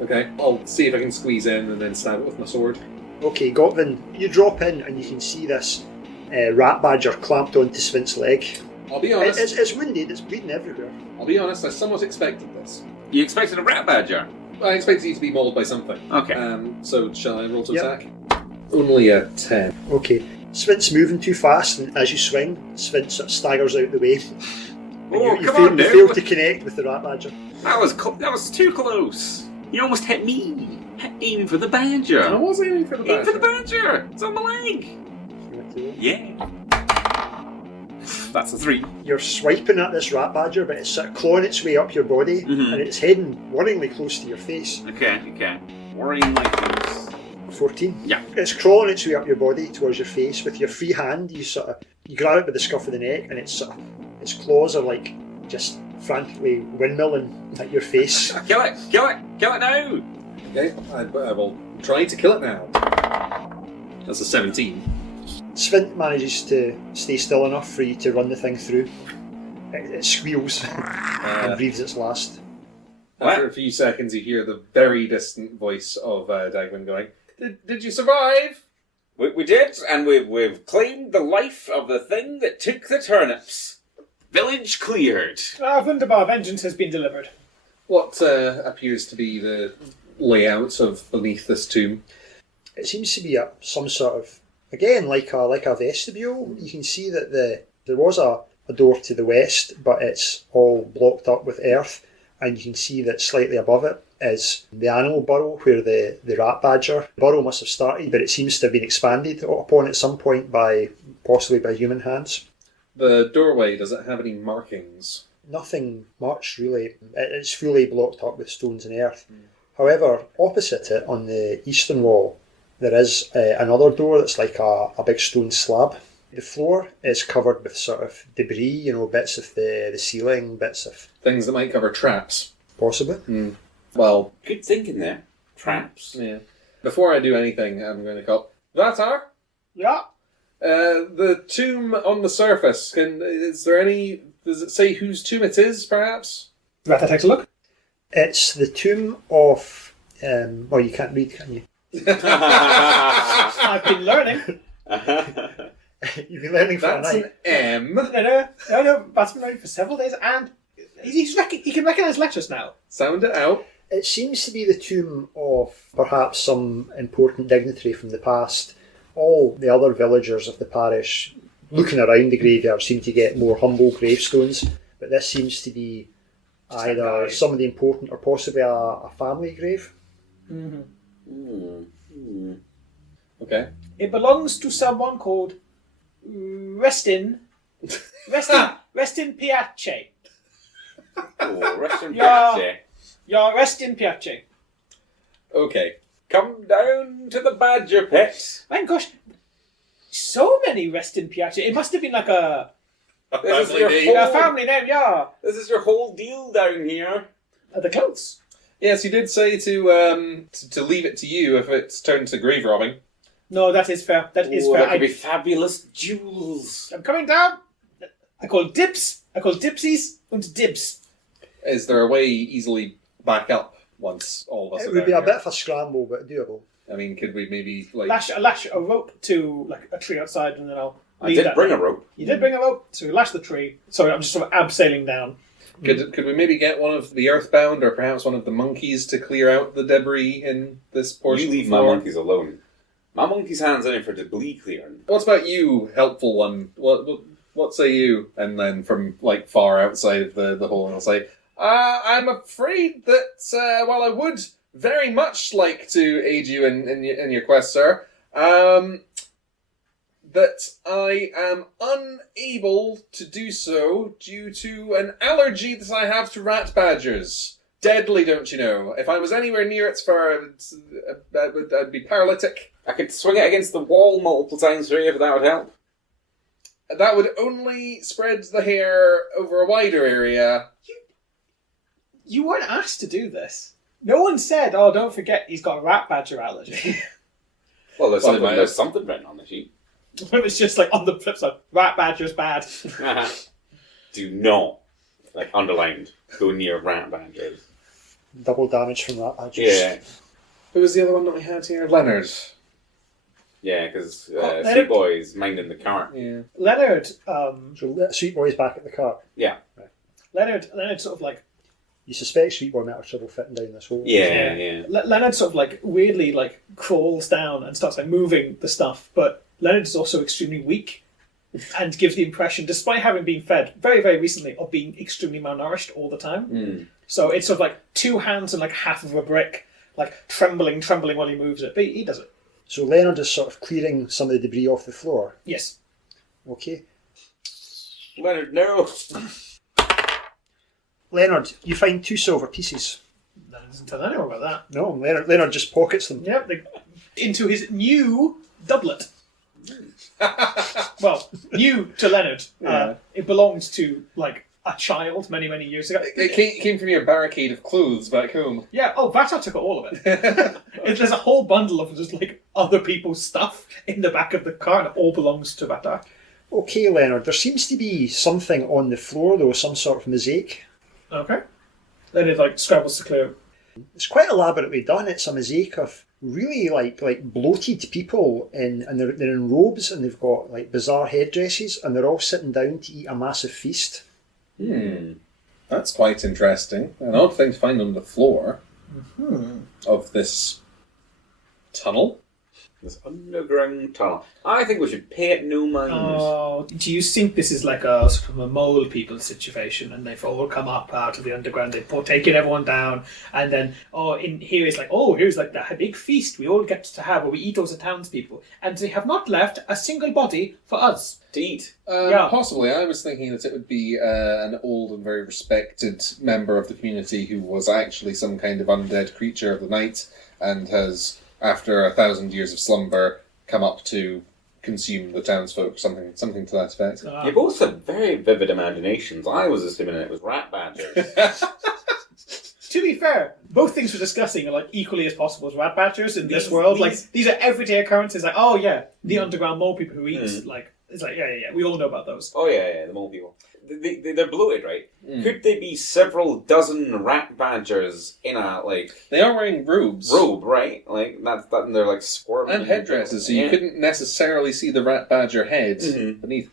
Okay, I'll see if I can squeeze in and then stab it with my sword. Okay, Gotvin, you drop in and you can see this ratbadger clamped onto Svint's leg. I'll be honest. It's wounded, it's bleeding everywhere. I'll be honest. I somewhat expected this. You expected a ratbadger? I expected you to be mauled by something. Okay. So shall I roll to Yep. attack? Only a 10. Okay. Svint's moving too fast, and as you swing, Svint sort of staggers out the way. Oh, you come fail, on you now. fail to connect with the ratbadger. That was too close. You almost hit me. Aim for the badger. I was aiming for the Aim for the badger. badger. It's on my leg. Yeah. That's a 3. You're swiping at this ratbadger, but it's sort of clawing its way up your body, Mhm. and it's heading worryingly close to your face. Okay. Worrying like this. 14. Yeah. It's crawling its way up your body towards your face. With your free hand, you grab it by the scruff of the neck, and its claws are like just frantically windmilling at your face. Kill it now. Okay, I will try to kill it now. That's a 17. Svint manages to stay still enough for you to run the thing through. It squeals and breathes its last. After a few seconds, you hear the very distant voice of Dagman going, Did you survive? We did, and we've claimed the life of the thing that took the turnips. Village cleared. Wunderbar, vengeance has been delivered. What appears to be the layout of beneath this tomb? It seems to be some sort of, again, like a vestibule. You can see that there was a door to the west, but it's all blocked up with earth, and you can see that slightly above it is the animal burrow where the rat badger burrow must have started, but it seems to have been expanded upon at some point possibly by human hands. The doorway, does it have any markings? Nothing much really. It's fully blocked up with stones and earth. However, opposite it on the eastern wall there is another door that's like a big stone slab. The floor is covered with sort of debris, bits of the ceiling, bits of... Things that might cover traps. Possibly. Well, Good thinking there. Traps. yeah. Before I do anything, I'm going to call... Vatar? Yeah. The tomb on the surface, does it say whose tomb it is, perhaps? Right, that takes a look. It's the tomb of... well, you can't read, can you? I've been learning. You've been learning for a That's night. an M. No, that's been learning for several days, and he can recognise letters now. Sound it out. It seems to be the tomb of perhaps some important dignitary from the past. All the other villagers of the parish, looking around the graveyard, seem to get more humble gravestones, but this seems to be either somebody important or possibly a family grave. Okay. It belongs to someone called Restin Piace. Oh, rest in Yeah. peace. Yeah, Restin Piace. Okay. Come down to the badger pit. My gosh, so many Restin Piace. It must have been like a This is your family name, yeah. This is your whole deal down here. The clothes. Yes, you did say to leave it to you if it's turned to grave robbing. No, that is fair. That is fair. That could be fabulous jewels. I'm coming down. I call dips. I call dipsies and dibs. Is there a way easily back up once all of us It are would be down a here? bit of a scramble, but doable. I mean, could we maybe Lash a rope to like a tree outside, and then I'll. I lead did that bring down. a rope. You did bring a rope, so we lash the tree. Sorry, I'm just sort of abseiling down. Could we maybe get one of the earthbound or perhaps one of the monkeys to clear out the debris in this portion? You leave of my the floor? monkeys alone. My monkey's hands in it for debris clearing. What about you, helpful one? What say you? And then from like far outside of the hole, and I'll say, I'm afraid that while I would very much like to aid you in your quest, sir, that I am unable to do so due to an allergy that I have to rat badgers. Deadly, don't you know? If I was anywhere near its fur, I'd be paralytic. I could swing it against the wall multiple times for you if that would help. That would only spread the hair over a wider area. You weren't asked to do this. No one said, "Oh, don't forget, he's got a rat badger allergy." Well, there's Well, something written on the sheet. It was just like on the flip side, rat badger's bad. Do not, underlined, go near rat badgers. Double damage from that badgers. Yeah. Who was the other one that we had here? Leonard. Yeah, because Leonard- Sweet Boy's minding the cart. Yeah. Leonard, So Sweet Boy's back at the cart. Yeah. Leonard sort of like You suspect Sweet Boy might have trouble fitting down this hole. Yeah. Leonard sort of like weirdly like crawls down and starts like moving the stuff, but Leonard is also extremely weak and gives the impression, despite having been fed very, very recently, of being extremely malnourished all the time. So it's sort of like 2 hands and like half of a brick, like trembling while he moves it. But he does it. So Leonard is sort of clearing some of the debris off the floor. Yes. Okay. Leonard, no! Leonard, you find 2 silver pieces. Leonard doesn't tell anyone about that. No, Leonard just pockets them. Yep, into his new doublet. Well, new to Leonard. It belonged to like a child many, many years ago. It came from your barricade of clothes back home. Yeah. Oh, Vatar took all of it. There's a whole bundle of just like other people's stuff in the back of the car, and it all belongs to Vatar. Okay, Leonard, there seems to be something on the floor though, some sort of mosaic. Okay. Leonard like scrabbles to clear. It's quite elaborately done. It's a mosaic of really like bloated people and they're in robes and they've got like bizarre headdresses and they're all sitting down to eat a massive feast. That's quite interesting. An odd thing to find on the floor of this tunnel. This underground tunnel. I think we should pay it no mind. Oh, do you think this is like a sort of a mole people situation, and they've all come up out of the underground, they've taken everyone down, and then in here it's like, here's like the big feast we all get to have where we eat all the townspeople, and they have not left a single body for us to eat. Possibly. I was thinking that it would be an old and very respected member of the community who was actually some kind of undead creature of the night and has, after 1,000 years of slumber, come up to consume the townsfolk, something to that effect. You both have very vivid imaginations. I was assuming it was ratbadgers. To be fair, both things we're discussing are like equally as possible as ratbadgers in this world. Like these are everyday occurrences. Like, the underground mole people who eat like it's like yeah. We all know about those. Oh yeah, the mole people. They're bloated, right? Could they be several dozen rat badgers in a They are wearing robes. Robe, right? Like that, and they're like squirming. And headdresses, so you couldn't necessarily see the rat badger head beneath.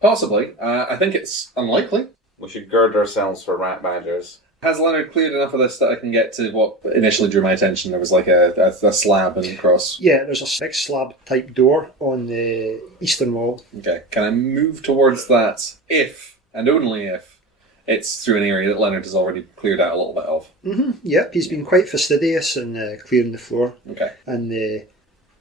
Possibly. I think it's unlikely. We should gird ourselves for rat badgers. Has Leonard cleared enough of this that I can get to what initially drew my attention? There was like a slab and cross. Yeah, there's a big slab type door on the eastern wall. Okay, can I move towards that if, and only if, it's through an area that Leonard has already cleared out a little bit of? Yep, he's been quite fastidious in clearing the floor. Okay. And the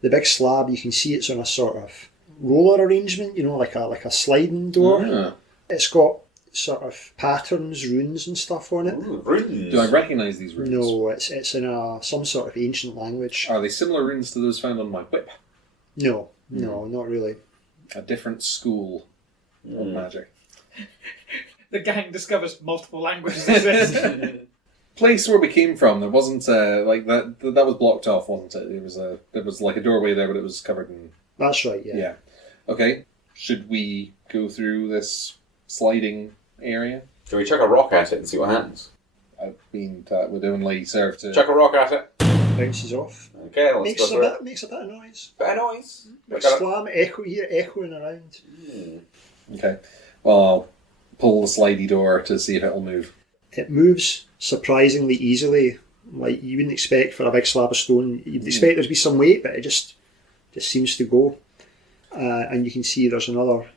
big slab, you can see it's on a sort of roller arrangement, like a sliding door. It's got sort of patterns, runes and stuff on it. Ooh, runes. Do I recognise these runes? No, it's in some sort of ancient language. Are they similar runes to those found on my whip? No, not really. A different school of magic. The gang discovers multiple languages exist. Place where we came from, there wasn't that was blocked off, wasn't it? There was like a doorway there, but it was covered in. That's right. Yeah. Okay. Should we go through this sliding area? Shall we chuck a rock at it and see what happens? I mean, that would only serve to. Chuck a rock at it. Bounces off. Okay, let's Makes go through it. Makes a bit of noise. Bit of noise. Big slam, echoing around. Okay. Well, I'll pull the slidey door to see if it'll move. It moves surprisingly easily. Like you wouldn't expect for a big slab of stone. You'd expect there to be some weight, but it just seems to go. And you can see there's another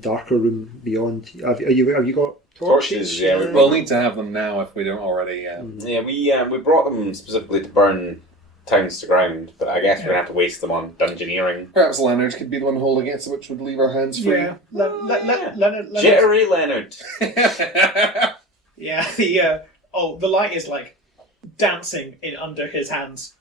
darker room beyond. Have you got torches? Yeah, we'll need to have them now if we don't already. Yeah, we brought them specifically to burn towns to ground, but I guess we're gonna have to waste them on dungeoneering. Perhaps Leonard could be the one holding it, which would leave our hands free. Yeah, Leonard. Jittery Leonard. Yeah, the light is like dancing in under his hands.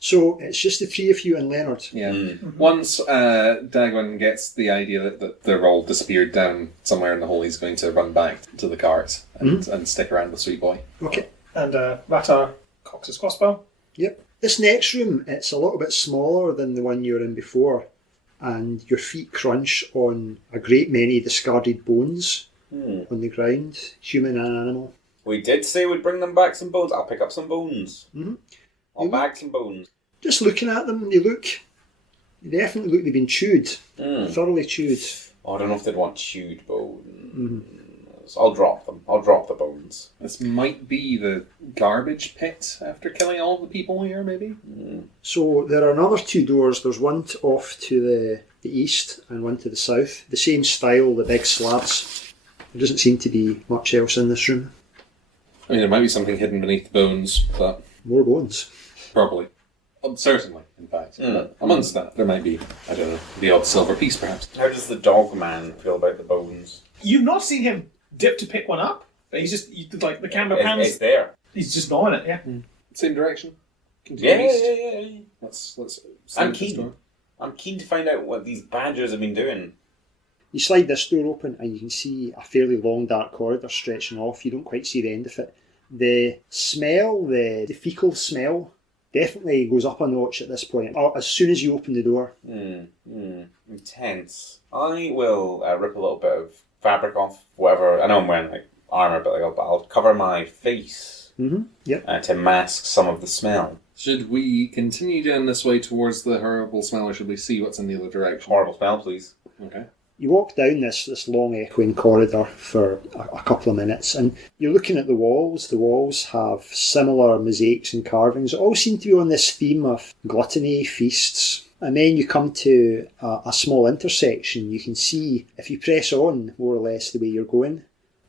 So it's just the three of you and Leonard. Yeah. Once Dagwin gets the idea that they're all disappeared down somewhere in the hole, he's going to run back to the cart and stick around with Sweet Boy. Okay. And Vatar cocks his crossbow. Yep. This next room, it's a little bit smaller than the one you were in before, and your feet crunch on a great many discarded bones on the ground, human and animal. We did say we'd bring them back some bones. I'll pick up some bones. I'll bag some bones. Just looking at them, they look They definitely look they've been chewed. Thoroughly chewed. Oh, I don't know if they'd want chewed bones. I'll drop them. I'll drop the bones. This might be the garbage pit after killing all the people here, maybe? So there are another two doors. There's one off to the east and one to the south. The same style, the big slabs. There doesn't seem to be much else in this room. I mean, there might be something hidden beneath the bones, but... More bones. Probably. Certainly, in fact. But amongst that, there might be, I don't know, the odd silver piece, perhaps. How does the dog man feel about the bones? You've not seen him dip to pick one up. He's just, like, the camera pans... It's there. He's just gnawing it, yeah. Same direction. Continue east. Yeah. Let's I'm keen. I'm keen to find out what these badgers have been doing. You slide this door open and you can see a fairly long dark corridor stretching off. You don't quite see the end of it. The smell, the fecal smell, definitely goes up a notch at this point. As soon as you open the door. Intense. I will rip a little bit of fabric off, whatever. I know I'm wearing like armour, but I'll cover my face to mask some of the smell. Should we continue down this way towards the horrible smell, or should we see what's in the other direction? Horrible smell, please. Okay. You walk down this long echoing corridor for a couple of minutes and you're looking at the walls. The walls have similar mosaics and carvings. It all seem to be on this theme of gluttony, feasts. And then you come to a small intersection. You can see, if you press on more or less the way you're going,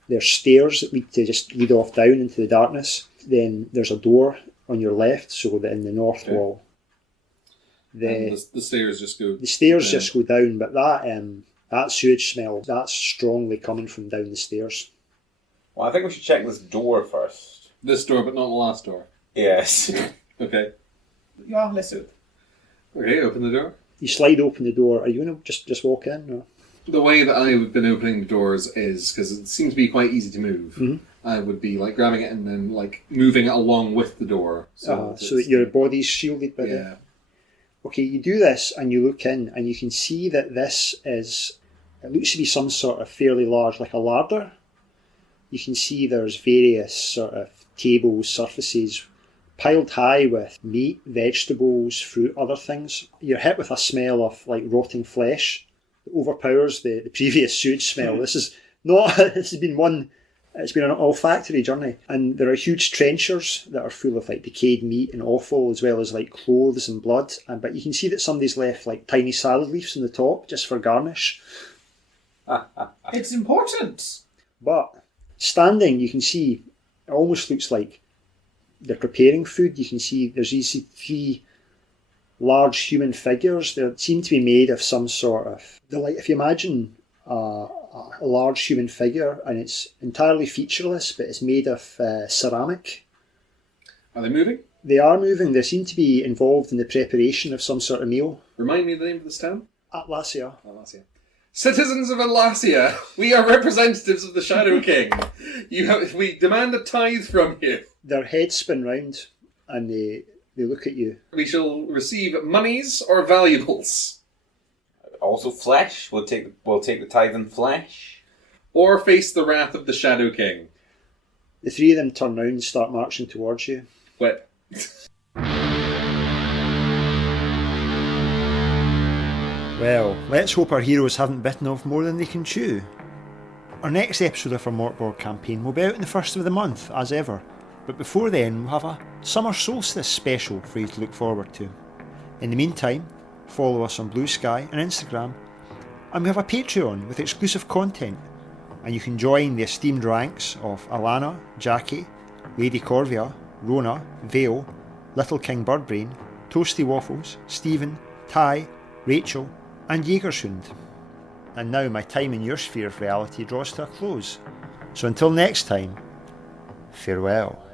there's stairs that lead off down into the darkness. Then there's a door on your left, so that in the north wall. The stairs just go... The stairs just go down, but that sewage smell, that's strongly coming from down the stairs. Well, I think we should check this door first. This door, but not the last door? Yes. Okay. Yeah, let's do it. Okay, open the door. You slide open the door. Are you going to just walk in? Or? The way that I've been opening the doors is, because it seems to be quite easy to move, I would be like grabbing it and then like moving it along with the door. So that your body's shielded by it? Okay, you do this and you look in and you can see that this is, it looks to be some sort of fairly large, like a larder. You can see there's various sort of tables, surfaces, piled high with meat, vegetables, fruit, other things. You're hit with a smell of like rotting flesh that overpowers the previous sewage smell. This has been it's been an olfactory journey. And there are huge trenchers that are full of like decayed meat and offal, as well as like clothes and blood. But you can see that somebody's left like tiny salad leaves on the top just for garnish. It's important. But standing, you can see, it almost looks like they're preparing food. You can see there's these three large human figures. They seem to be made of some sort of... They're like, if you imagine a large human figure and it's entirely featureless, but it's made of ceramic. Are they moving? They are moving. They seem to be involved in the preparation of some sort of meal. Remind me of the name of this town? Atlassia. Citizens of Atlassia, we are representatives of the Shadow King. We demand a tithe from you. Their heads spin round and they look at you. We shall receive monies or valuables. Also flesh. We'll take the tithe in flesh. Or face the wrath of the Shadow King. The three of them turn round and start marching towards you. What? Well, let's hope our heroes haven't bitten off more than they can chew. Our next episode of our Mork Borg campaign will be out on the 1st of the month, as ever, but before then we'll have a summer solstice special for you to look forward to. In the meantime, follow us on Blue Sky and Instagram, and we have a Patreon with exclusive content, and you can join the esteemed ranks of Alana, Jackie, Lady Corvia, Rona, Vale, Little King Birdbrain, Toasty Waffles, Stephen, Ty, Rachel, and Jägershund. And now my time in your sphere of reality draws to a close. So until next time, farewell.